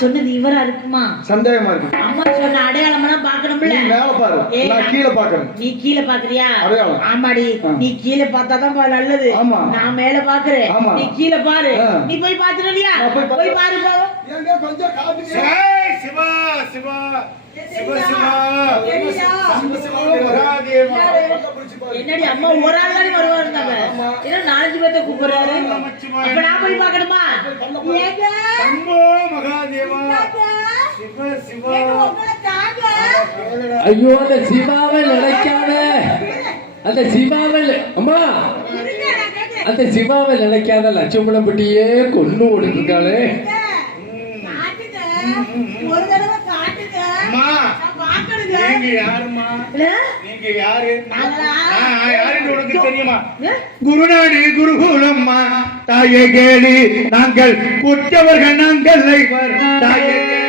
சொன்னது இவரா இருக்குமா? சந்தேகமா இருக்கு. அம்மா சொன்ன அடையாளம் பாக்கணும்ல. மேல பாரு, நான் கீழே பாக்குறேன். நீ கீழே பாக்குறியா? அடையாளம். ஆமாடி, நீ கீழே பார்த்தாதான் நல்லது. நான் மேல பாக்குறேன், நீ கீழே பாரு. நீ போய் பாத்துறியா? போய் பாரு. கொஞ்சம் காட்டுங்க. சிவா சிவா என்னடி அம்மா ஒரு ஆள் தானே வருவாருங்க, ஏன்னா 4 பேர்த்த கூப்பிடுறாரு. அப்ப நான் போய் பாக்கணுமா? ஐயோ, அந்த சிவாவை நினைக்காத, அந்த சிவாவை அம்மா, அந்த சிவாவை நினைக்காத லட்சுமணம் பட்டியே கொண்டு ஓடிருக்காளே. குருநாடு குருகுலம்மா தாயே கேளி, நாங்கள் குற்றவர்கள் நாங்கள் தாயே கேளி.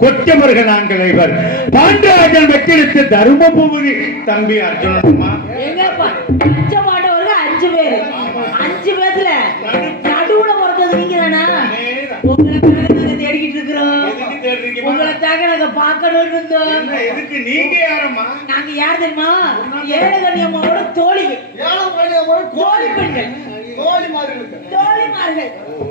கொற்றவர்கள் நாங்கள் இவர் பாண்டராஜன் வெற்றிடுத்து தருமபுரி தம்பி அர்ஜுனம்மா. 5 பேர், 5 பேர்ல நடுவுல பிறந்தது நீங்க தானா? உங்களை தேடிக்கிட்டு இருக்கிறோம். உங்களை தாங்க நாங்க பார்க்கணும்னு இருந்தோம். நீங்க யாரம்மா? நாங்க யார் தெரியுமா? ஏழகண்ணி அம்மாவோட தோழி. தோழி பெண்கள், தோழிமார்கள்.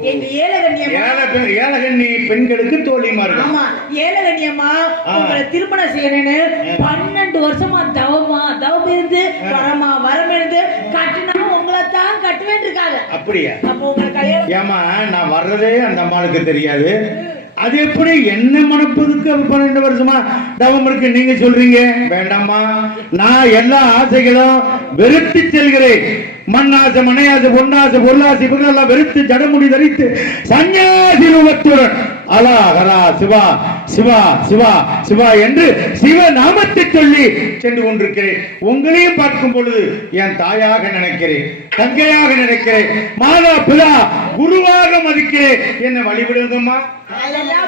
எங்க ஏழகண்ணி பெண்களுக்கு தோழிமார்கள். ஆமா, ஏழகண்ணி அம்மா உங்களை திருமணம் செய்யணும்னு 12 வருஷமா தவம் இருந்து வரம் இருந்து கட்டினாலும் உங்களை தான் கட்டுவேன் இருக்காங்க. அப்படியா? அப்போ உங்களை கல்யாணம். ஏமா, நான் வர்றதே அந்த அம்மாளுக்கு தெரியாது. அது எப்படி என்ன மணப்பதுக்கு 12 வருஷமா தவம் இருக்கு நீங்க சொல்றீங்க? வேண்டாமா, நான் எல்லா ஆசைகளும் வெறுத்து செல்கிறேன். மண்ணாசை, மனையாசை, பொன்னாசை, பொருளாசை இவங்களெல்லாம் வெறுத்து ஜடமுடி தரித்து சன்னியாசி ரூபத்துடன் அலா ஹரா சிவா சிவா சிவா சிவா என்று சிவ நாமத்தை சொல்லி சென்று கொண்டிருக்கிறேன். உங்களையும் பார்க்கும் பொழுது என் தாயாக நினைக்கிறேன், தங்கையாக நினைக்கிறேன், மாதா பிதா குருவாக மதிக்கிறேன். என்ன வழிவிடுங்கம்மா.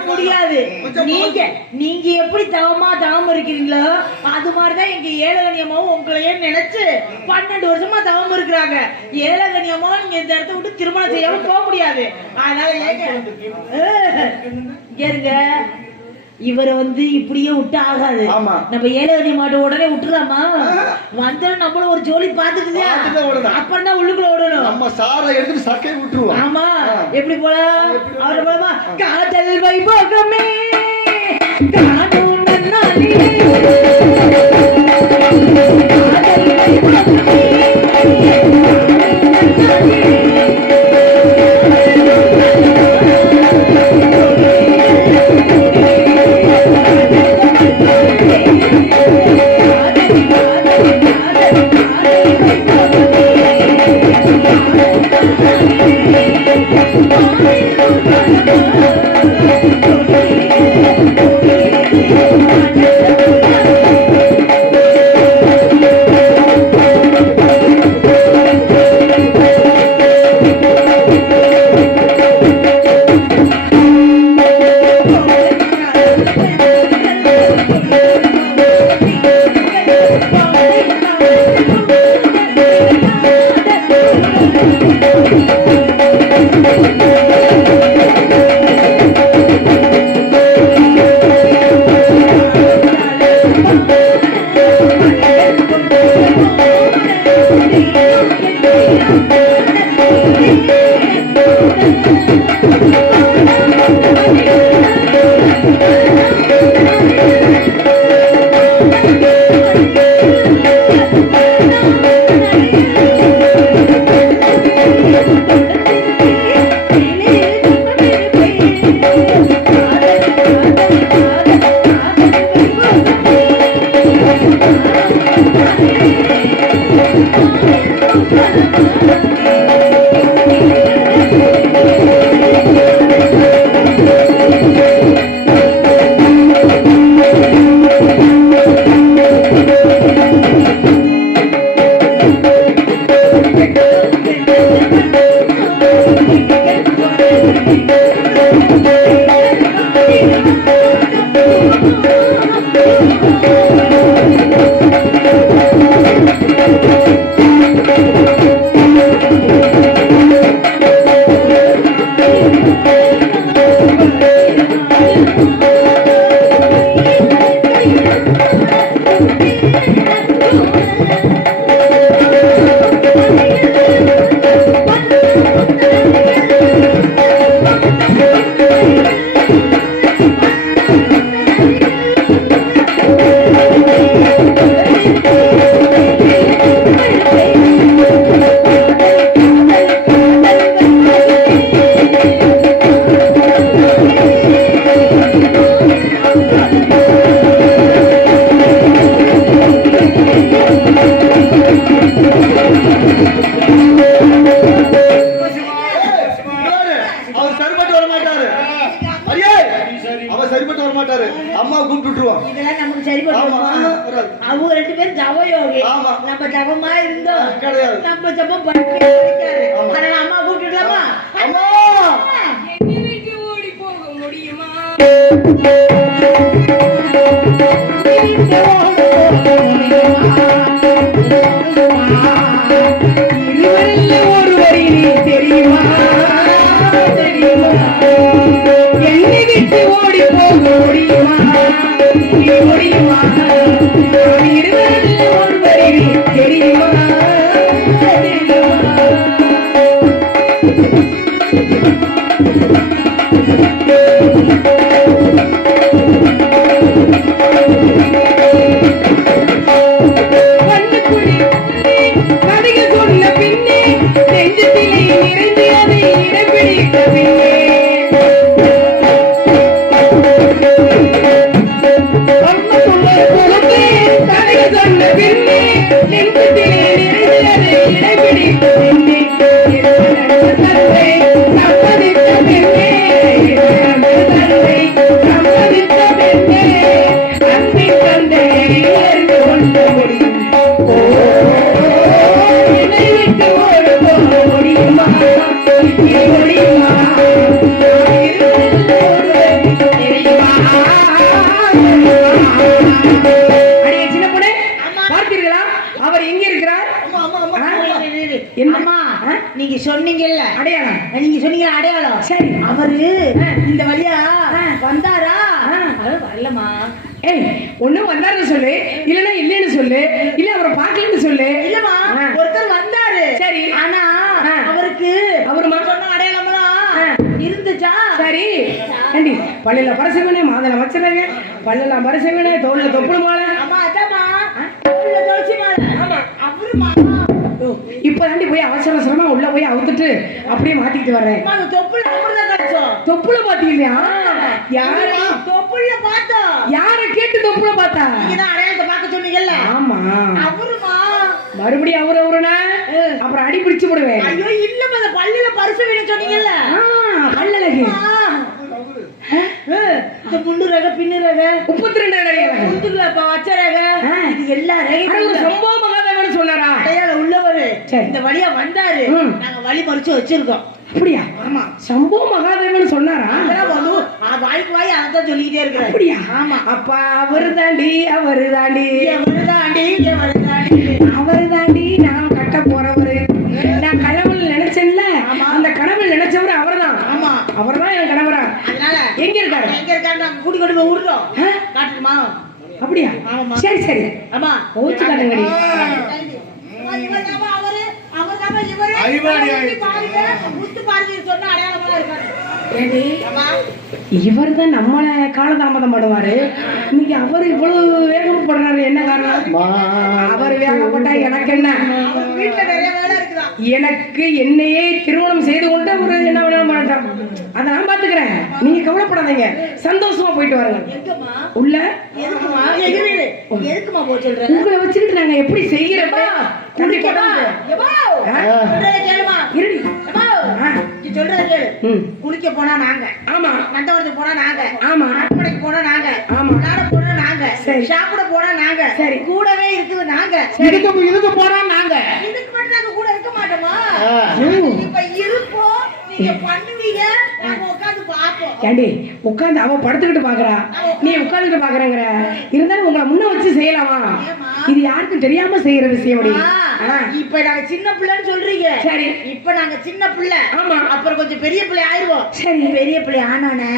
முடியாது. நீங்க எப்படி தவம் இருக்கிறீங்களோ அது மாதிரிதான் எங்க ஏழகண்ணி அம்மாவும் உங்களையே நினைச்சு 12 வருஷமா தவம் இருக்கிறாங்க. ஏழகண்ணி அம்மாவும் நீங்க இந்த இடத்த விட்டு திருமணம் செய்யாம போக முடியாது. அதனால ஏங்க இவரை இப்படியே விட்டு ஆகாது. நம்ம ஏழகண்ணி மாட்டு உடனே விட்டுலாமா? வந்து நம்மளும் ஒரு ஜோலி பாத்துக்குது, அப்புறம் தான் உள்ளுக்குள்ள ஓடணும். நம்ம சாரை எடுத்து சக்கை விட்டுருவோம். ஆமா, எப்படி போல அவரை போலமா காதல் வைபோகமே காணும் நன்னாளே காதல் வைபோகமே Thank you. இதெல்லாம் நமக்கு சரி பண்ணுவோம். அவங்க 2 பேரும் ஜவ யோகி. நம்ம ஜவமா இருந்தோம் நம்ம ஜபம் படிக்க அதனால அம்மா கூப்பிட்டுலாமா? அம்மா எங்களுக்கு ஓடி போக முடியுமா? ஒருவரை தெரியுமா தெரியுமா என்னை விட்டு ஓடி போக முடியுமா முடியுமா ஒருவரை தெரியுமா நீங்க சொன்னீங்கல்ல அடையாளம், நீங்க சொன்னீங்க அடையாளம். சரி, அவரு இந்த வழியா வந்தாரா? வரலமா. ஏய், ஒண்ணும் வந்தாருன்னு சொல்லு, இல்லன்னா இல்லன்னு சொல்லு, இல்ல அவரை பாக்கலன்னு சொல்லு. இல்லமா, ஒருத்தர் வந்தாரு. சரி, ஆனா அவருக்கு அவரு சொன்ன அடையாளம்லாம் இருந்துச்சா? சரி, ஏண்டி பள்ளியில பரசவனே மாதல வச்சறங்க, பள்ளியில பரசவனே தோல்ல தொப்புள் மாலை. ஆமா அதாமா, தோல்ல தொலைச்சி மாலை. ஆமா, அவரு இப்ப தாண்டி போய் அவசர அவசரமா உள்ள போய் அவுத்துட்டு அப்படியே மாட்டிட்டு வர்றேன். தொப்புல பாத்தீங்களா? யார தொப்புல பார்த்தா? யார கேட்டு தொப்புல பார்த்தா? நீங்க தான் அடையாளத்தை பார்க்க சொன்னீங்கல்ல? ஆமா, அவருமா. மறுபடியும் அவருனா அப்புறம் அடி பிடிச்சு போடுவேன். ஐயோ இல்ல, அந்த பல்லுல பரிசு வேணும் சொன்னீங்கல்ல? பல்லழகு இந்த முண்டு ரக பின்னு ரக 32 ரக முண்டுல வச்ச ரக இது எல்லா ரகையும் சம்பவ மகாதேவன் சொன்னாரா? அடையாளம் உள்ளவரு இந்த வழியா வந்தாரு, நாங்க வழி மறிச்சு வச்சிருக்கோம். அப்படியா? ஆமா, சம்பவ மகாதேவன் சொன்னாரா? வாய்க்கு வாய் அதான் சொல்லிக்கிட்டே இருக்கிறார். அப்படியா? ஆமா. அப்ப அவரு தாண்டி அவரு தாண்டி அவரு தாண்டி அவரு தாண்டி அவரு தாண்டி நான் கட்ட போறவரு. நான் கனவுல நினைச்சேன்ல, அந்த கனவுல நினைச்சவரு அவர்தான். ஆமா, அவர்தான் என் கணவரா. அதனால எங்க இருக்காரு? எங்க இருக்காரு? நாங்க கூடி கொண்டு போய் விடுறோம். காட்டுமா? அப்படியா? சரி சரி. ஆமா, ஓச்சு காட்டுங்கடி. இவர் தான் நம்மள காலதாமதம் பண்ணுவாரு. இன்னைக்கு அவர் இவ்வளவு வேகப்படுறாரு, என்ன காரணம்? அவர் வேகப்பட்டா எனக்கு என்ன? எனக்கு என்னையே திருமணம் செய்து கொண்டு அவர் என்ன வேணாலும் பண்ணட்டான், அதை நான் பாத்துக்கிறேன். நீங்க கவலைப்படாதீங்க, சந்தோஷமா போயிட்டு வரலாம். உள்ள உங்களை வச்சுக்கிட்டு நாங்க எப்படி செய்யறப்ப குளிக்க போனா நாங்க, ஆமா, நந்தவரத்துக்கு போனா நாங்க, ஆமா, நாட்டுப்படைக்கு போனா நாங்க, ஆமா, நாட போனா நாங்க, சரி, சாப்பிட போனா நாங்க, சரி, கூடவே இருக்குது நாங்க, இதுக்கு போனா நாங்க, இதுக்கு மட்டும் நாங்க கூட இருக்க மாட்டோமா? இப்ப இருப்போம், நீங்க பண்ணுவீங்க, நாங்க உட்கார்ந்து பாப்போம். ஏண்டி உட்கார்ந்து அவ படுத்துக்கிட்டு பாக்குறா, நீ உட்கார்ந்துட்டு பாக்குறங்கற, இருந்தாலும் உங்களை முன்ன வச்சு செய்யலாமா? இது யாருக்கும் தெரியாம செய்யற விஷயம். இப்ப நாங்க சின்ன பிள்ளைன்னு சொல்றீங்க, சரி, இப்ப நாங்க சின்ன பிள்ளை, ஆமா, அப்புறம் கொஞ்சம் பெரிய பிள்ளை ஆயிருவோம். சரி, பெரிய பிள்ளை ஆனோனே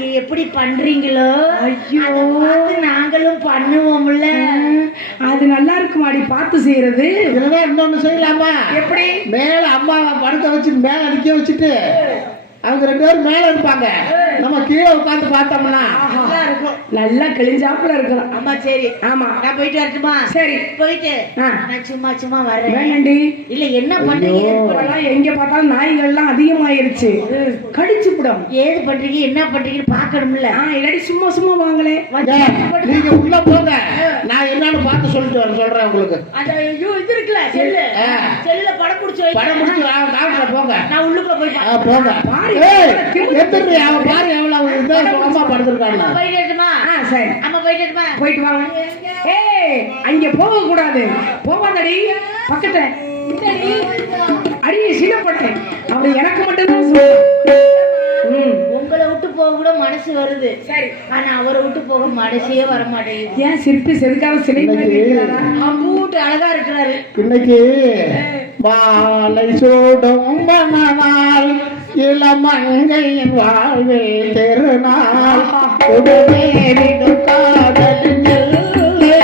நீங்க எப்படி பண்றீங்களோ ஐயோ நாங்களும் பண்ணுவோம்ல, அது நல்லா இருக்குமாடி பார்த்து செய்யறது. இதெல்லாம் இன்னொன்னு செய்யலாமா? எப்படி? மேல அம்மாவை படுக்க வச்சு மேல அடிக்க வச்சுட்டு அவங்க 2 பேரும் மேல இருப்பாங்க, நம்ம கீழே உட்கார்ந்து பார்த்தோம்னா நல்லா கிழிஞ்சாப்புல இருக்கும். ஆமா, சரி, ஆமா, நான் போயிட்டு வரட்டுமா? சரி, போயிட்டு நான் சும்மா சும்மா வரேன். வேணாண்டி. இல்ல என்ன பண்றீங்க? எங்க பார்த்தாலும் நாய்கள் எல்லாம் அதிகமாயிருச்சு, கடிச்சு விடும். ஏது பண்றீங்க, என்ன பண்றீங்கன்னு பாக்கணும்ல. இல்லாட்டி சும்மா சும்மா வாங்களே, நீங்க உள்ள போங்க, நான் என்னன்னு பார்த்து சொல்லிட்டு வர சொல்றேன் உங்களுக்கு. அந்த ஐயோ இது இருக்குல செல்லு. செல்லுல படம் புடிச்சு வை. படம் முடிச்சு காட்டுற போங்க. நான் உள்ளுக்குள்ள போய் பாரு. போங்க. ஏய் எத்தனை அவ பாரு எவ்வளவு இருந்தா அம்மா படுத்துறாங்க. போயிட்டேமா? சரி அம்மா போயிட்டேமா? போயிட்டு வாங்க. ஏய் அங்க போக கூடாது. போவாதடி பக்கத்துல. இந்தடி அடி சின்னப்பட்டேன். அவன் எனக்கு மட்டும் தான் சொல்றான். உங்களை விட்டு போக கூட மனசு வருது. சரி. ஆனா அவரை விட்டு போக மனசே வர மாட்டேங்குது. ஏன் சிற்பி செதுக்காம சிலை மாதிரி இருக்கிறாரா? அம்பூட்டு அழகா இருக்கிறாரு. இன்னைக்கு மாலை சூடும் மணநாள் இளமங்கையின் வாழ்வில் திருநாள் உடனேறிடும் காதலின் எல்லை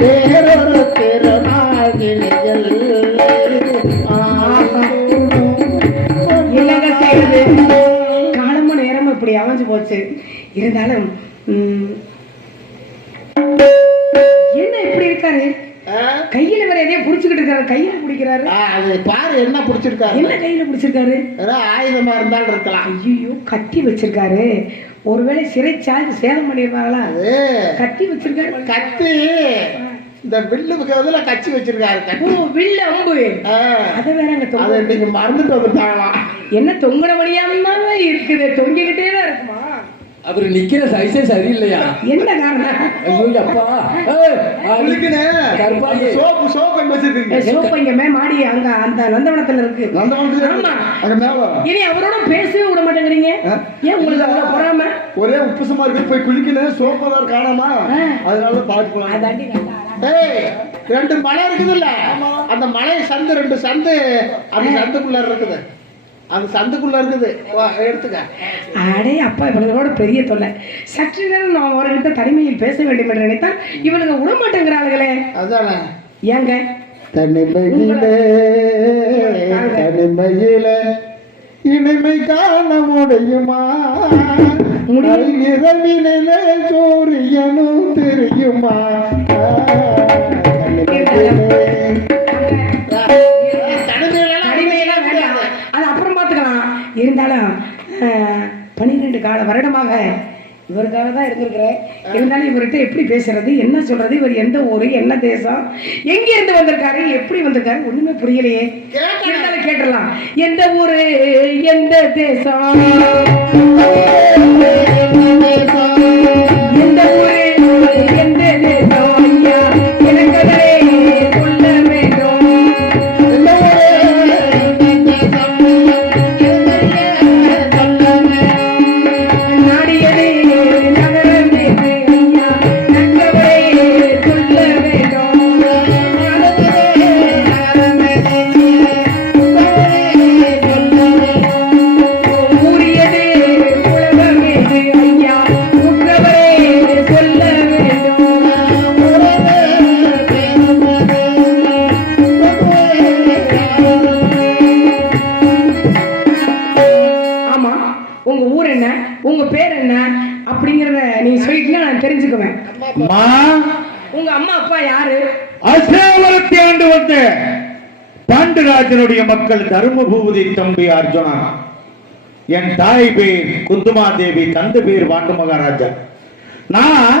வேறொரு திருநாளில் என்னங்க செய்யுது? காலமும் நேரமும் இப்படி அமைஞ்சு போச்சு. இருந்தாலும் என்ன இப்படி இருக்காரு? கையில வேற எதையும் புடிச்சுக்கிட்டு இருக்காரு. கையில பிடிக்கிறாரு. அது பாரு என்ன பிடிச்சிருக்காரு. என்ன கையில பிடிச்சிருக்காரு? ஆயுதமா இருந்தாலும் இருக்கலாம். ஐயோ கட்டி வச்சிருக்காரு. ஒருவேளை சிறைச்சால் சேதம் பண்ணிருப்பாங்களா? கட்டி வச்சிருக்காரு. கத்தி இந்த வில்லுக்கு பதிலா கச்சி வச்சிருக்காரு. ஓ வில்லு அம்பு. அத வேற அங்க அதை நீங்க மறந்துட்டு வந்துட்டாங்களாம். என்ன தொங்குற வழியாம இருக்குது. தொங்கிக்கிட்டே தான் இருக்குமா? அவரு நிக்கிற சைஸே சரியில்லையா? என்ன காரணம்? ஐயோ அப்பா சோப்பைங்கமே மாடி அங்க அந்த நந்தவனத்துல இருக்கு. இனி அவரோட பேசவே விட மாட்டேங்கிறீங்க. ஏன் உங்களுக்கு அவ்வளவு பொறாம? ஒரே உப்புசமா இருக்கு. போய் குளிக்கணும். சோப்பதான் காணாமா? அதனால பாத்து போலாம். ரெண்டு மலை இருக்குது இல்ல? அந்த மலை சந்து ரெண்டு சந்து அந்த சந்துக்குள்ள இருக்குது. அந்த சந்துக்குள்ள இருக்குது. எடுத்துக்க. அடே அப்பா இவங்களோட பெரிய தொல்லை. சற்று நேரம் நான் அவர்கிட்ட தனிமையில் பேச வேண்டும் என்று நினைத்தால் இவனுங்க விட மாட்டேங்கிறாளுகளே. அதானே ஏங்க தனிமையிலே தனிமையிலே இனிமை காண முடியுமா? இரவினிலே சூரியனும் தெரியுமா? இருந்தாலும் 12 கால வருடமாக இவருக்காக தான் இருந்திருக்கிறேன். இருந்தாலும் இவர்கிட்ட எப்படி பேசுறது, என்ன சொல்றது, இவர் எந்த ஊரு, என்ன தேசம், எங்க இருந்து வந்திருக்காரு, எப்படி வந்திருக்காரு ஒண்ணுமே புரியலையே. இருந்தாலும் கேட்டுடலாம். எந்த ஊரு, எந்த தேசம், எந்த ஊரு, எந்த தேசம், ஐயா எனக்கு சொல்ல வேண்டும். உங்க ஊர் என்ன, உங்க பேர் என்ன அப்படிங்கறத நீ சொல்லிட்டீங்கன்னா நான் தெரிஞ்சுக்குவேன். உங்க அம்மா அப்பா யாரு? அசேவரத்தை ஆண்டு வந்த பாண்டுராஜனுடைய மக்கள் தர்மபூபதி தம்பி அர்ஜுனா. என் தாய் பேர் குந்துமாதேவி, தந்தை பேர் பாண்டு மகாராஜா. நான்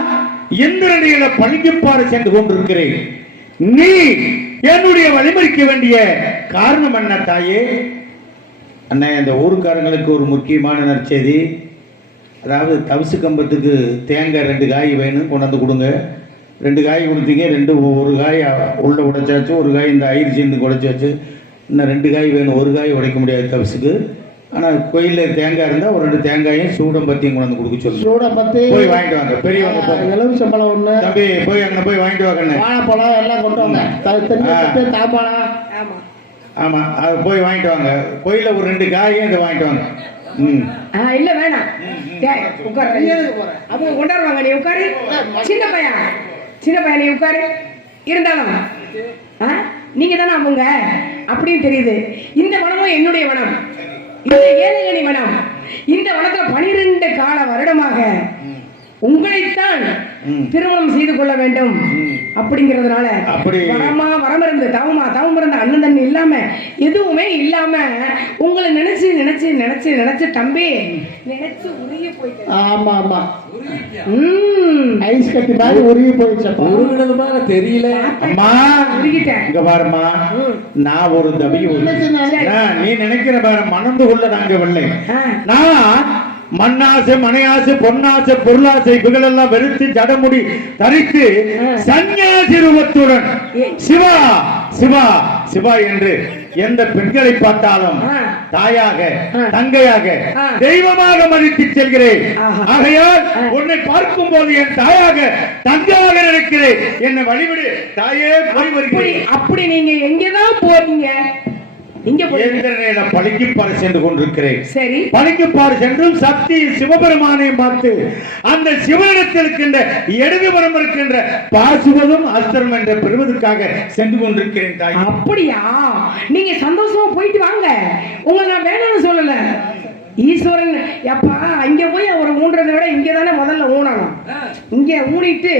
இந்திரனில பழங்கிப்பாடு சென்று கொண்டிருக்கிறேன். நீ என்னுடைய வழிமறிக்க வேண்டிய காரணம் என்ன தாயே? அண்ணா, இந்த ஊருக்காரங்களுக்கு ஒரு முக்கியமான நற்செய்தி. அதாவது தவிசு கம்பத்துக்கு தேங்காய் 2 காய் வேணும், கொண்டாந்து கொடுங்க. 2 காய் கொடுத்தீங்க. ஒரு காய் உள்ள உடைச்சாச்சு, ஒரு காய் இந்த ஐயர் சேர்ந்து உடைச்சாச்சு. இன்னும் 2 காய் வேணும். ஒரு காய் உடைக்க முடியாது தவிசுக்கு. ஆனால் கோயிலில் தேங்காய் இருந்தால் ஒரு 2 தேங்காயும் சூடம் பத்தியும் கொண்டாந்து கொடுக்க சொல்லு. சூடம் பத்தி போய் வாங்கிட்டு வாங்க. பெரியவங்க எலும்பு சம்பளம் ஒன்று தம்பி போய் அங்கே போய் வாங்கிட்டு வாங்க. வாழைப்பழம் எல்லாம் கொண்டு வாங்க. தாப்பாளம். ஆமா, அது போய் வாங்கிட்டு வாங்க. கோயில ஒரு 2 காயும் இதை வாங்கிட்டு வாங்க. இல்ல வேணாம், உட்காரு. அவங்க கொண்டாடுவாங்க, நீ உட்காரு. சின்ன பையன் நீ உட்காரு. இருந்தாலும் நீங்க தானே அவங்க அப்படின்னு தெரியுது. இந்த வனமும் என்னுடைய வனம், இந்த ஏழையணி வனம். இந்த வனத்துல 12 கால வருடமாக உங்களைத்தான் திருமணம் செய்து கொள்ள வேண்டும் அப்படிங்கிறதுனால வரம் இருந்து தவம் இருந்த அண்ணன் தண்ணி இல்லாம எதுவுமே இல்லாம உங்களை நினைச்சு தம்பி நினைச்சு உருகி போயிட்டு. ஆமா ஆமா, ஐஸ் கட்டி மாதிரி உருகி போயிடுச்சப்பா. உருகுனதுமா தெரியல. அம்மா உருகிட்டேன். இங்க பாருமா, நான் ஒரு தவி நீ நினைக்கிற பாரு மணந்து கொள்ள நாங்க வெள்ளை. நான் மண்ணாசை மனையாசை பொன்னாசை பொருளாசை இவைகளெல்லாம் வெறுத்து ஜடமுடி தரித்து சன்னியாசி ரூபத்துடன் சிவா சிவா சிவா என்று எந்த பெண்களை பார்த்தாலும் தாயாக தங்கையாக தெய்வமாக மதித்து செல்கிறேன். ஆகையால் உன்னை பார்க்கும் போது என் தாயாக தங்கையாக நினைக்கிறேன். என்னை வழிவிடு தாயே, போய் வருகிறேன். அப்படி நீங்க எங்கதான் போறீங்க? பழிக்குப்பாறு சென்று கொண்டிருக்கிறேன். சரி, பழிக்குப்பாறு சென்றும் சக்தி சிவபெருமானையும் பார்த்து அந்த சிவனிடத்தில் இருக்கின்ற இடதுபுறம் இருக்கின்ற பாசுவதும் அஸ்திரம் என்ற பெறுவதற்காக சென்று கொண்டிருக்கிறேன் தாய். அப்படியா? நீங்க சந்தோஷமா போயிட்டு வாங்க, உங்களை நான் வேணாம்னு சொல்லல. ஈஸ்வரன் எப்பா அங்க போய் அவரை ஊன்றதை விட இங்க தானே முதல்ல ஊனணும். இங்க ஊனிட்டு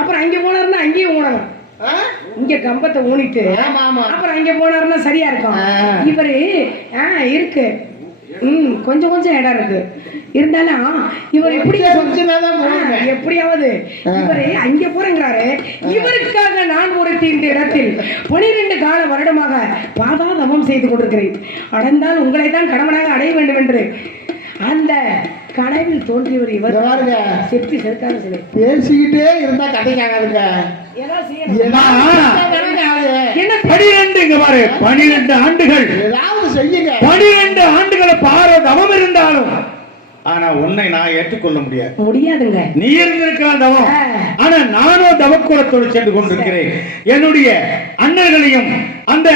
அப்புறம் அங்க போனாருன்னா அங்கேயும் ஊனணும். இங்க கம்பத்தை ஊனிட்டு அப்புறம் அங்க போனாருன்னா சரியா இருக்கும். இவரு இருக்கு கொஞ்சம் கொஞ்சம் இடம் இருக்கு இருந்தாலும் இவர் எப்படியாவது இவரு அங்க போறேங்கிறாரு. இவருக்காக நான் ஒரு இந்த இடத்தில் 12 கால வருடமாக பாதாதமம் செய்து கொண்டிருக்கிறேன். அடைந்தால் உங்களை தான் கடவுளாக அடைய வேண்டும் என்று அந்த கனவில் தோன்றியவர் இவர். செத்து செலுத்தாரு சிலை பேசிக்கிட்டே இருந்தா கதைக்காகாதுங்க. என்ன 12 ஆண்டுகள் ஏதாவது செய்யுங்க. 12 ஆண்டுகளை பாரதவம் இருந்தாலும் ஆனா உன்னை நான் ஏற்றுக்கொள்ள முடியாதுங்க. நீ இருந்திருக்கிற தவம், ஆனா நானும் தவக்குலத்தோடு சென்று கொண்டிருக்கிறேன். என்னுடைய அண்ணர்களையும் அந்த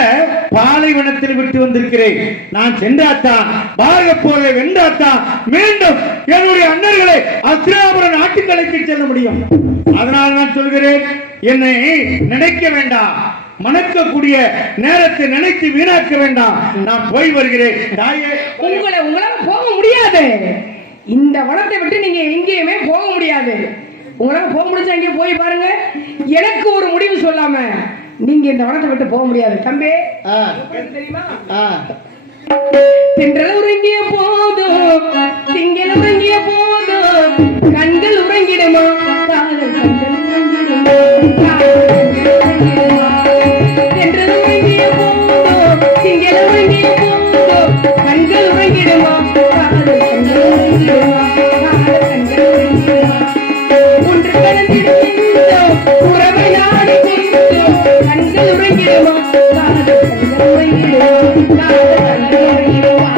பாலைவனத்தில் விட்டு வந்திருக்கிறேன். நான் சென்றாத்தான் பாரத போரை வென்றாத்தான் மீண்டும் என்னுடைய அண்ணர்களை அஸ்திராபுர நாட்டுக்கு அழைத்து செல்ல முடியும். அதனால் நான் சொல்கிறேன், என்னை நினைக்க வேண்டாம், மணக்கக்கூடிய நேரத்தை நினைத்து வீணாக்க வேண்டாம். நான் போய் வருகிறேன் தாயே. உங்களால போக முடியாது. இந்த வனத்தை விட்டு நீங்க எங்கேயுமே போக முடியாது. உங்களால போக முடிஞ்சா அங்கே போய் பாருங்க. எனக்கு ஒரு முடிவு சொல்லாம நீங்க இந்த வனத்தை விட்டு போக முடியாது. தம்பி தெரியுமா? தென்றல் உறங்கிய போதும் திங்கள் உறங்கிய போதும் கண்கள் உறங்கிடுமா, காதல் கண்கள் உறங்கிடுமா, தென்றல் உறங்கிய போதும் திங்கள் உறங்கிய போதும் கண்கள் உறங்கிடுமா, காதல் கண்கள் உறங்கிடுமா, காதல் கண்கள் உறங்கிடுமா, ஒன்று கலந்திடும் உறவை நாடி கொண்டும் கண்கள் உறங்கிடுமா, காதல் கண்கள் உறங்கிடுமா, காதல் கண்கள் உறங்கிடுமா.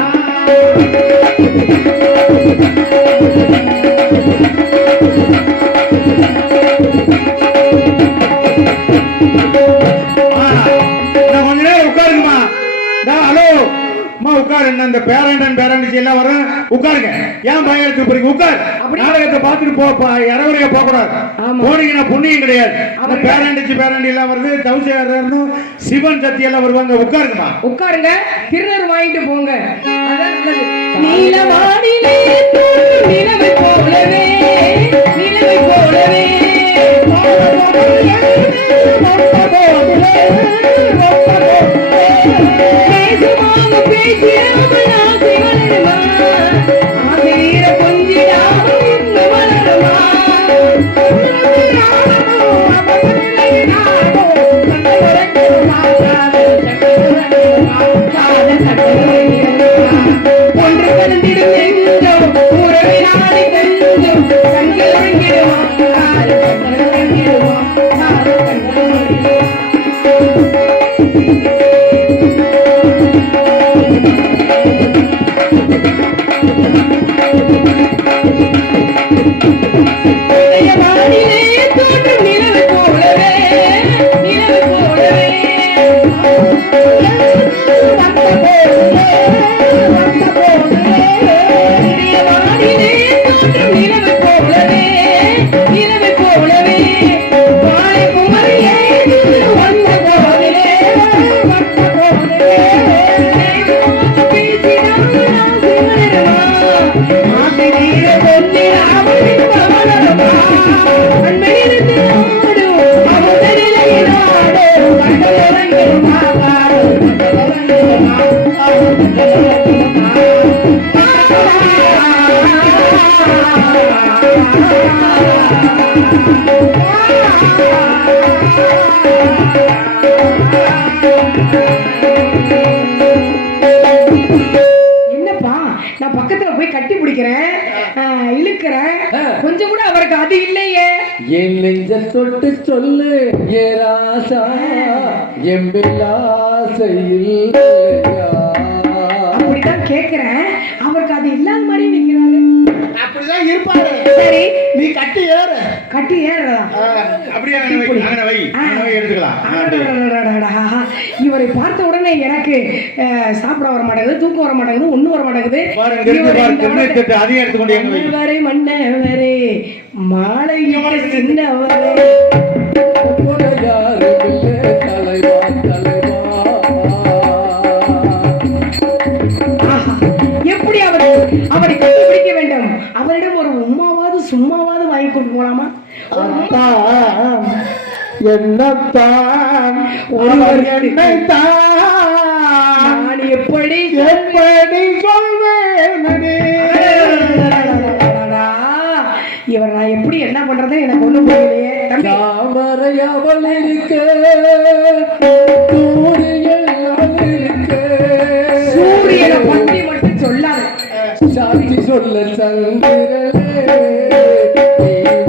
இந்த பேரண்டன் பேரண்டிச்சு எல்லாம் வரும், உட்காருங்க. ஏன் பயத்துக்கு போறீங்க? உட்கார். நாடகத்தை பார்த்துட்டு போ, இரவரையா போக கூடாது. போனீங்கன்னா புண்ணியம் கிடையாது. அந்த பேரண்டிச்சு பேரண்டி எல்லாம் வருது, தவுசியாரனும் சிவன் சக்தி எல்லாம் வருவாங்க. உட்காருங்கம்மா, உட்காருங்க. திருநர் வாங்கிட்டு போங்க. நீலவானிலே நிலவை போலவே நிலவை போலவே ஒன்று கலந்திடும் எங்கும் உறவை நாடி கண்டும் கண்கள் உறங்கிடுமா, காதல் கண்கள் உறங்கிடுமா, காதல் கண்கள் உறங்கிடுமா. என்னப்பா நான் பக்கத்துல போய் கட்டி பிடிக்கிறேன் இழுக்கிறேன் கொஞ்சம் கூட அவருக்கு அது இல்லையே. என் நெஞ்ச தொட்டு சொல்லு ஏ ராசா எம்பிலாசையில் அப்படிதான் கேக்குறேன், அவருக்கு அது இல்லாத மாதிரி நிக்கிறாரு. அப்படிதான் இருப்பாரு. சரி நீ கட்டி ஏறு. கட்டி ஏறுறதா? அப்படியே அங்கன வை எடுத்துக்கலாம். அடடடடடடா. இவரை பார்த்த உடனே எனக்கு சாப்பிட வர மாட்டேங்குது, தூக்கம் வர மாட்டேங்குது, ஒண்ணு வர மாட்டேங்குது. அதையும் எடுத்துக்கொண்டு மன்னவரே மன்னவரே மாலையிட்ட சின்னவரே தலைவா தலைவா எப்படி அவரை கண்டுபிடிக்க வேண்டும்? அவரிடம் ஒரு உம்மாவாவது சும்மாவாவது வாங்கி கொண்டு போலாமா? என்னத்தான் ஒருவர் என்னைத்தான் நான் எப்படி சொல்வேனே. இவர் நான் எப்படி என்ன பண்றது எனக்கு ஒண்ணும் புரியலையே. தம்பி தாமரையவள் இருக்க சூரியன் இருக்க சூரியனை பற்றி மட்டும் சொல்லாத. சாட்சி சொல்ல சந்திரனே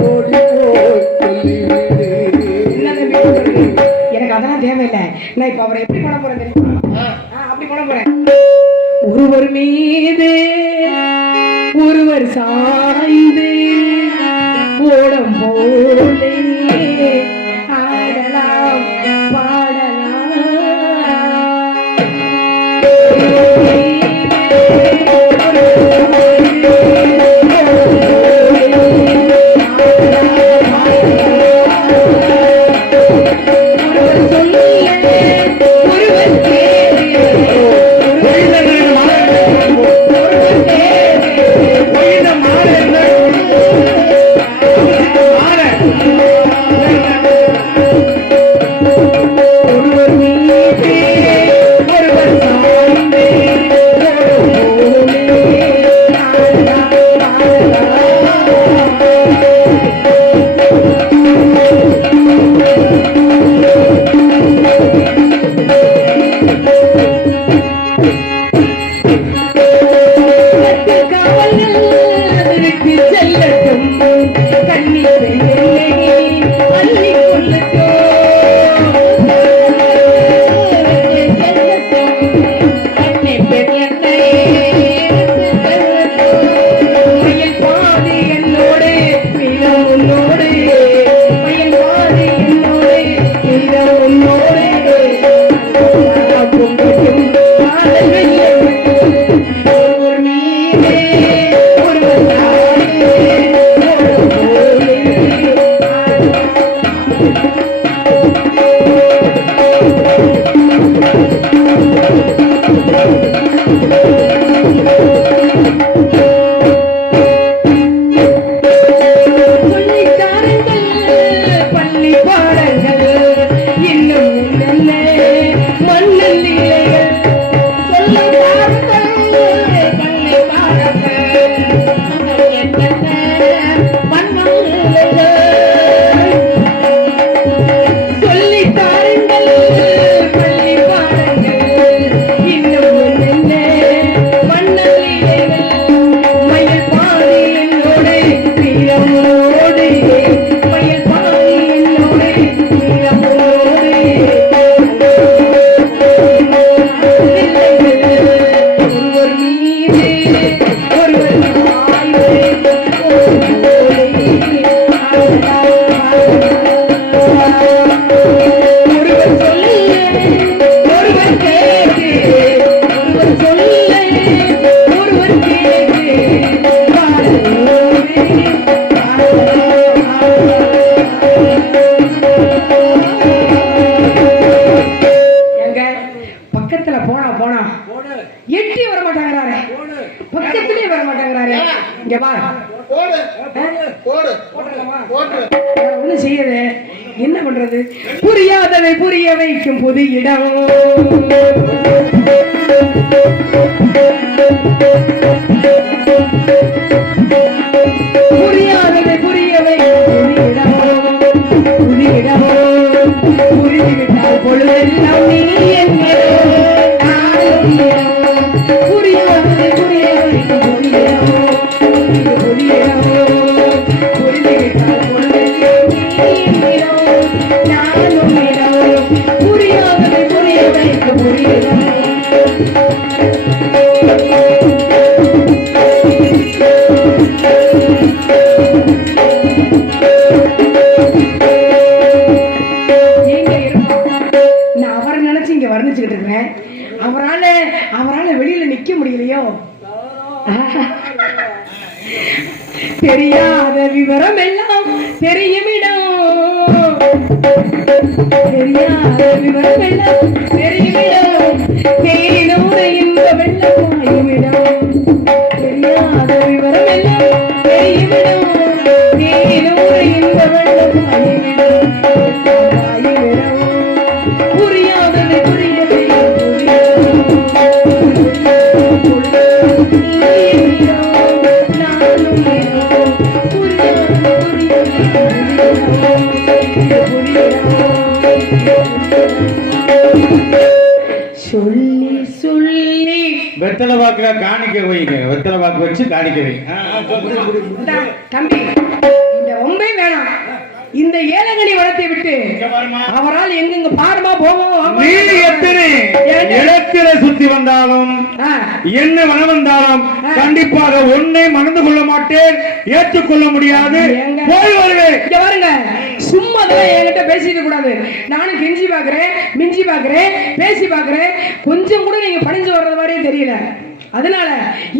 ஓடி போய் சொல்லிவிடு. என்ன தம்பி சொல்றது? எனக்கு அதெல்லாம் தேவையில்லை. நான் இப்ப அவரை எப்படி பண்ண போறேன் தெரியுமா? அப்படி பண்ண போறேன். ஒருவர் மீது ஒருவர் சாய்ந்து ஓடம் போலே ஆடலாம் பாடலாம். ஒண்ணு செய்யது என்ன பண்றது? புரியாததை புரிய வைக்கும் புது இடம். புரியாததை புரிய வைக்கும் புது இடம். நானும் இடம் புரியாததை புரிய வைக்க புரியுதா நான் அவரை நினைச்சு இங்க வர்ணிச்சுக்கிட்டு இருக்கிறேன். அவரால வெளியில நிக்க முடியலையோ? தெரியாத விவரம் எல்லாம் தெரியுமிடம், தெரியாத விவரம் எல்லாம் தெரியுமிடம், தேனோட இந்த வெள்ளம் பாயுமிடம், தெரியாத விவரம் எல்லாம் தெரியுமிடம், தேனோட இந்த வெள்ளம் பாயுமிடம், பாயுமிடம் புரியாததை புரியவே சொல்லி சொல்லி வெத்தலை வாக்குல காணிக்க வைங்க, வெத்தலை வாக்கு வச்சு காணிக்க வைங்க. தம்பி இந்த ஒம்பே வேணாம். இந்த ஏலகனி வளத்தை விட்டு அவரால் எங்கெங்க பாருமா போவோம். நீ எத்தனை இடத்தில சுத்தி வந்தாலும் என்ன மனம் வந்தாலும் கண்டிப்பாக ஒன்னை மணந்து கொள்ள மாட்டேன், ஏற்றுக்கொள்ள முடியாது, போய் வருவேன். இங்க பாருங்க, சும்மா தான் என்கிட்ட பேசிக்க கூடாது. நானும் கெஞ்சி பாக்குறேன், மிஞ்சி பாக்குறேன், பேசி பாக்குறேன், கொஞ்சம் கூட நீங்க பணிஞ்சு வர்றது மாதிரியே தெரியல. அதனால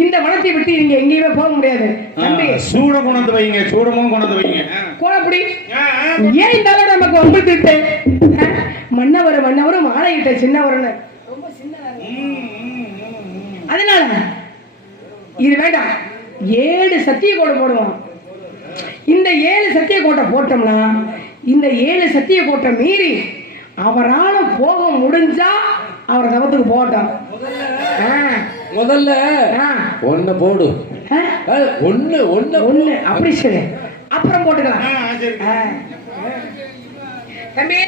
இந்த வனத்தை விட்டு நீங்க எங்கேயுமே போக முடியாது. தம்பி சூட கொண்டு வைங்க, சூடமும் கொண்டு வைங்க. கோலப்படி ஏன் இந்த அளவு நமக்கு உங்களுக்கு மன்னவரும் ஆணையிட்ட சின்னவர்னு ரொம்ப சின்னதா. அதனால இது வேண்டாம். 7 சத்திய கோட்டை போடுவோம். இந்த 7 சத்திய கோட்டை போட்டோம்னா இந்த 7 சத்திய கோட்டை மீறி அவரால் போக முடிஞ்சா அவர் தவத்துக்கு போட்டோம். முதல்ல ஒண்ணு போடு, ஒண்ணு ஒண்ணு ஒண்ணு அப்படி சரி, அப்புறம் போட்டுக்கலாம். தம்பி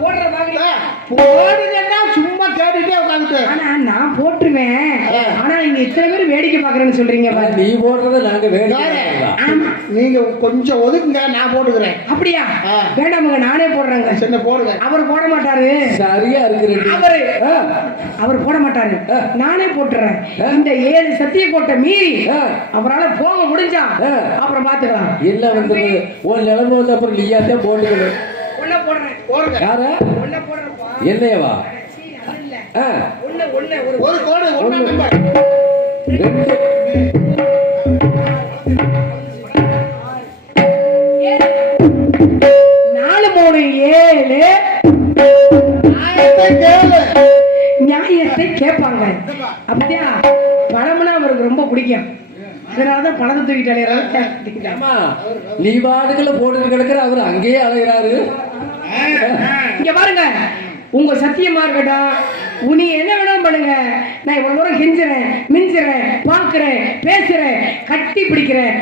போடுற பாக்கல போடுறதுன்னா சும்மா கேட்டுட்டே உட்காந்துட்டு. ஆனா நான் போட்டுருவேன். ஆனா நீங்க இத்தனை பேர் வேடிக்கை பாக்குறேன்னு சொல்றீங்க பாரு. நீ போடுறத நாங்க வேடிக்கை. ஆமா நீங்க கொஞ்சம் ஒதுக்குங்க, நான் போட்டுக்கிறேன். அப்படியா? வேண்டாமுங்க, நானே போடுறேங்க. சின்ன போடுங்க. அவர் போட மாட்டாரு. சரியா இருக்கு. அவர் போட மாட்டாரு, நானே போட்டுறேன். இந்த 7 சத்திய கோட்டை மீறி அவரால் போக முடிஞ்சா அப்புறம் பாத்துக்கலாம். இல்ல வந்து ஒரு நிலைமை வந்து அப்புறம் நீயாத்தான் போட்டுக்கணும். ஒண்ணு போடுறேன். போடுங்க. யாரா ஒண்ணு போடுறப்பா. என்னையவா? ஒரு கோடு ஒண்ணு நம்பர் 2 4 3 7 நியாயத்தை கேட்பாங்க. அப்படியா? பணம்னா அவருக்கு ரொம்ப பிடிக்கும். அதனாலதான் பணத்தை தூக்கிட்டாலே. நீ வாடுகளை போட்டு கிடக்குற அவர் அங்கேயே அலைகிறாரு. இங்க பாருங்க, உங்க சத்தியமா இருக்கட்டும், நீ என்ன வேணாலும் பண்ணுங்க. நான் இவ்வளவு தூரம் கெஞ்சுறேன், மிஞ்சுறேன், பாக்குறேன், பேசுறேன், கட்டி பிடிக்கிறேன்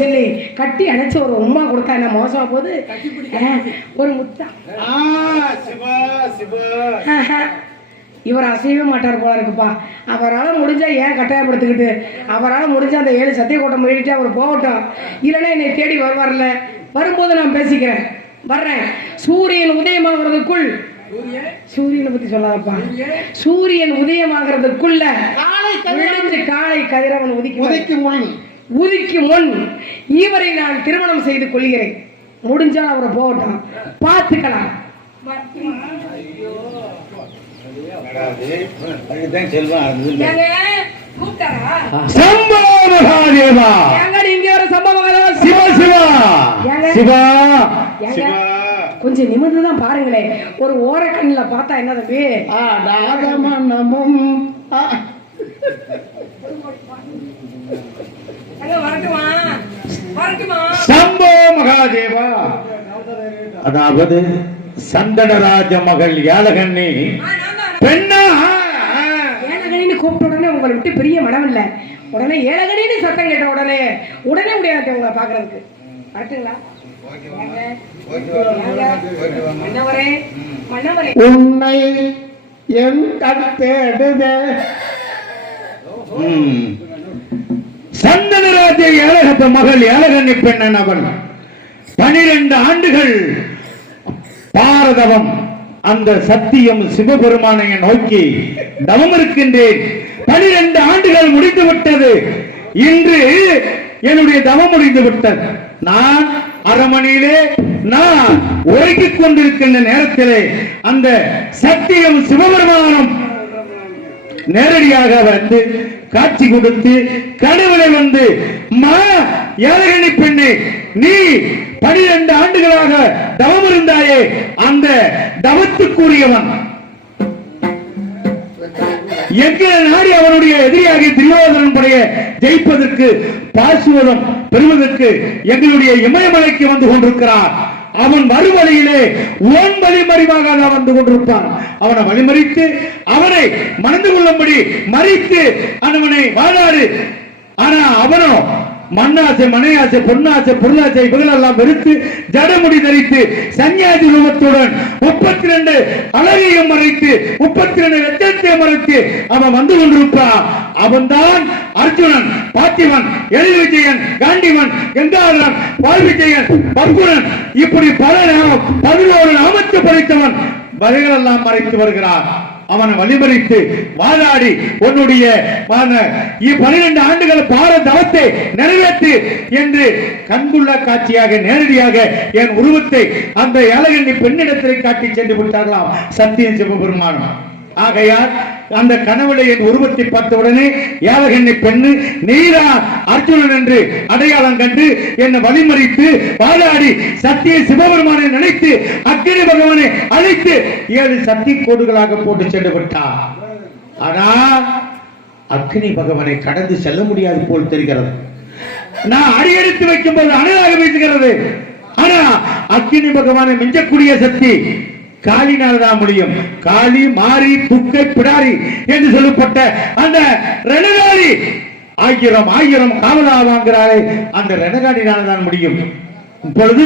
சொல்லி கட்டி அணைச்சு ஒரு உமா கொடுத்தா என்ன மோசமா போகுது? ஒரு முத்தா. இவர் அசையவே மாட்டார் போல இருக்குப்பா. அவரால் முடிஞ்சா ஏன் கட்டாயப்படுத்திக்கிட்டு, அவரால் முடிஞ்சா அந்த 7 சத்திய கோட்டை மீறிட்டு அவர் போகட்டும். இல்லைன்னா என்னை தேடி வருவார்ல, வரும்போது நான் பேசிக்கிறேன், வர்றேன். சூரியன் உதயமாகிறதுக்குள், சூரியனை பத்தி சொல்லாதப்பா, சூரியன் உதயமாகிறதுக்குள்ள காலை கதிரவன் உதிக்கும் முன் இவரை நான் திருமணம் செய்து கொள்கிறேன். முடிஞ்சா அவரை போகட்டும், பார்த்துக்கலாம். கொஞ்சம் நிமிர்ந்துதான் பாருங்களேன். ஒரு ஓரக்கண்ணில பார்த்தா என்ன தம்பி? சம்போ மகாதேவா, அதாவது சந்தனராஜ மகள் ஏலகண்ணி பெண்ணா. ஏலகணின்னு கூப்பிட்ட உடனே உங்களை விட்டு பெரிய மனம் இல்லை. உடனே ஏலகணின்னு சத்தம் கேட்ட உடனே முடியாது உங்களை பாக்குறதுக்கு. வரட்டுங்களா? உன்னை என் கட்டெடுத சந்தனராஜ ஏலகத்த மகள் ஏலகண்ணி பெண்ணன் அவன் 12 ஆண்டுகள் பாரதவம் அந்த சத்தியம் சிவபெருமானை நோக்கி தவம் இருக்கின்றேன். 12 ஆண்டுகள் முடிந்து விட்டது. இன்று என்னுடைய தவம் முடிந்து விட்டது. நான் அரமனையிலே நான் உறங்கிக் கொண்டிருக்கின்ற நேரத்திலே அந்த சத்தியம் சிவபெருமானம் நேரடியாக வந்து காட்சி கொடுத்து கடவுளை வந்து மா ஏழகனி பெண்ணே, நீ 12 ஆண்டுகளாக தவம் இருந்தாயே, அந்த தவத்துக்குரியவன் எங்களை நாடி அவனுடைய எதிரியாகிய துரியோதனன் படைய ஜெயிப்பதற்கு பாசுவதம் பெறுவதற்கு எங்களுடைய இமயமலைக்கு வந்து கொண்டிருக்கிறார். அவன் வழியிலே ஓன் வழிமறிவாக வந்து கொண்டிருப்பான். அவனை வழிமறித்து அவனை மணந்து கொள்ளும்படி மறித்து அவனை வாழாடு. ஆனா அவனோ மண்ணாசை, மனையாசை, பொன்னாசை, பொருளாசை இவங்களெல்லாம் வெறுத்து ஜடமுடி தரித்து சன்னியாசி ரூபத்துடன் 32 அழகையும் மறைத்து 32 லட்சத்தையும் மறைத்து அவன் வந்து கொண்டிருப்பான். அவன்தான் அர்ஜுனன், பார்த்திவன், எழில் விஜயன், காண்டிவன், கங்காதரன், பால் விஜயன், பர்குணன், இப்படி பல 11 நாமத்தை படைத்தவன் வகைகளெல்லாம் மறைத்து வருகிறார். அவனை வழிமறித்து வாதாடி உன்னுடைய 12 ஆண்டுகள் பாரத தவத்தை நிறைவேற்று என்று கண்குள்ள காட்சியாக நேரடியாக என் உருவத்தை அந்த ஏழகண்ணி பெண்ணிடத்திலே காட்டி சென்று விட்டார்களாம் சத்தியம் சிவபெருமானம். ஆகையால் அந்த கனவுல என் உருவத்தை பார்த்தவுடனே ஏழகண்ணி பெண்ணு நீரா அர்ஜுனன் என்று அடையாளம் கண்டு என்னை வழிமறித்து வாதாடி சத்திய சிவபெருமானை நினைத்து அக்கினி பகவானை அழைத்து 7 சக்தி கோடுகளாக போட்டு சென்று விட்டார். ஆனா அக்கினி பகவானை கடந்து செல்ல முடியாது போல் தெரிகிறது. நான் அடியெடுத்து வைக்கும் போது அனலாக வீசுகிறது. ஆனா அக்கினி பகவானை மிஞ்சக்கூடிய சக்தி காளினால் தான் முடியும். காளி, மாரி, துக்கை, பிடாரி என்று சொல்லப்பட்ட அந்த ரெனகாடி 1000 காவலா வாங்குறாரே, அந்த ரெனகாடினால் தான் முடியும். இப்பொழுது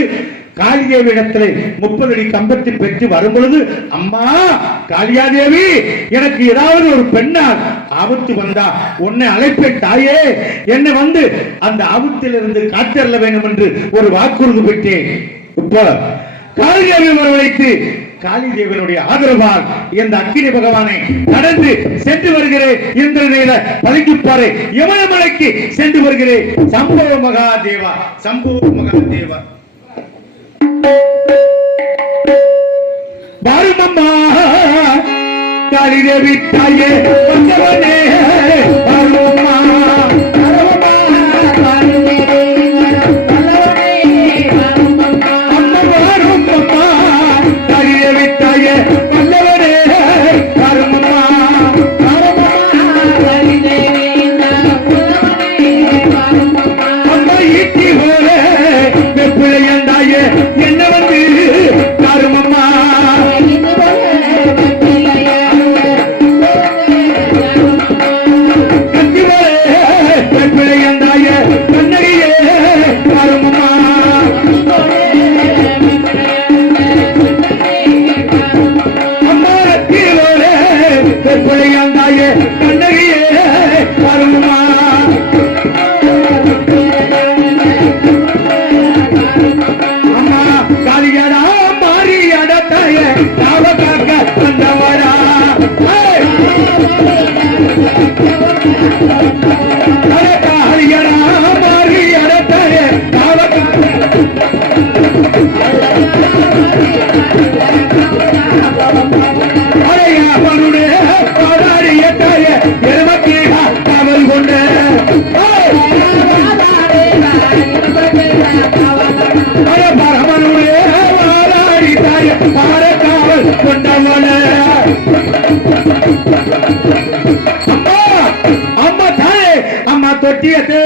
காளிதேவி இடத்திலே 30 அடி கம்பத்தை பெற்று வரும் பொழுது, அம்மா காளியாதேவி, எனக்கு ஏதாவது ஒரு பெண்ணால் ஆபத்து வந்தா உன்னை அழைப்பேன் தாயே, என்னை வந்து அந்த ஆபத்திலிருந்து காத்தரல வேண்டும் என்று ஒரு வாக்குறுதி பெற்றேன். இப்போ காளிதேவி வரவழைத்து காளிதேவனுடைய ஆதரவால் இந்த அக்கினி பகவானை கடந்து சென்று வருகிறேன். இந்திரநீல பதுங்கிப்பாறை யமனமலைக்கு சென்று வருகிறேன். சம்பவ மகாதேவா, சம்பவ மகாதேவா. வருமம்மா காளிதேவி தாயே வந்தவனே, வருமம்மா என்ன வந்து கருமம்மா தொட்டியத்தே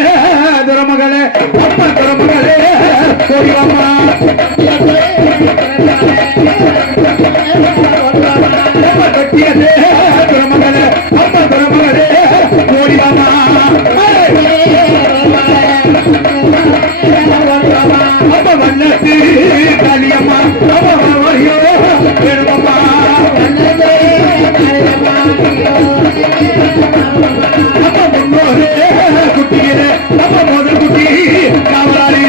துரமகளே, அம்மா துரமகளே, கோடியம்மா தொட்டியத்தே துரமகளே, அம்மா துரமகளே, கோடியம்மா அம்மா வண்ணத்து காளியம்மா, அம்மா பெருமம்மா குட்டியிலே நம்ம முதல் குட்டி காவலாளி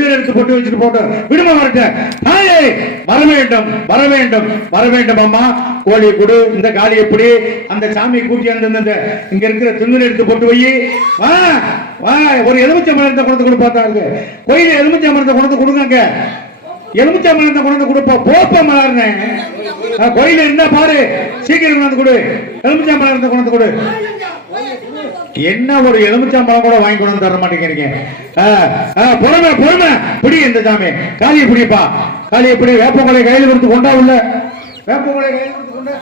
திண்ணீர் எடுத்து போட்டு வச்சுட்டு போட்டோம் விடுமா வரட்டேன் தாயே வர வேண்டும் வர வேண்டும் வர வேண்டும் அம்மா கோழி கொடு இந்த காளி எப்படி அந்த சாமியை கூட்டி அந்த இங்க இருக்கிற திண்ணீர் எடுத்து போட்டு வை வா வா ஒரு எலுமிச்சை மரத்தை கொண்டு கொடு பார்த்தாங்க கோயில எலுமிச்சை மரத்தை கொண்டு கொடுங்க எலுமிச்சை மரத்தை கொண்டு கொடுப்போம் போப்ப மலர்னேன் கோயில இருந்தா பாரு சீக்கிரம் கொண்டு கொடு எலுமிச்சை மரத்தை கொண்டு கொடு என்ன ஒரு எலுமிச்சம்பழம் கூட வாங்கி கொண்டு தர மாட்டேங்கிறீங்க பொறுமை பொறுமை பிடி இந்த சாமி காளியை பிடிப்பா காளியை பிடி வேப்பங்களை கையில் கொடுத்து கொண்டா உள்ள வேப்பங்களை கையில் கொடுத்து கொண்டா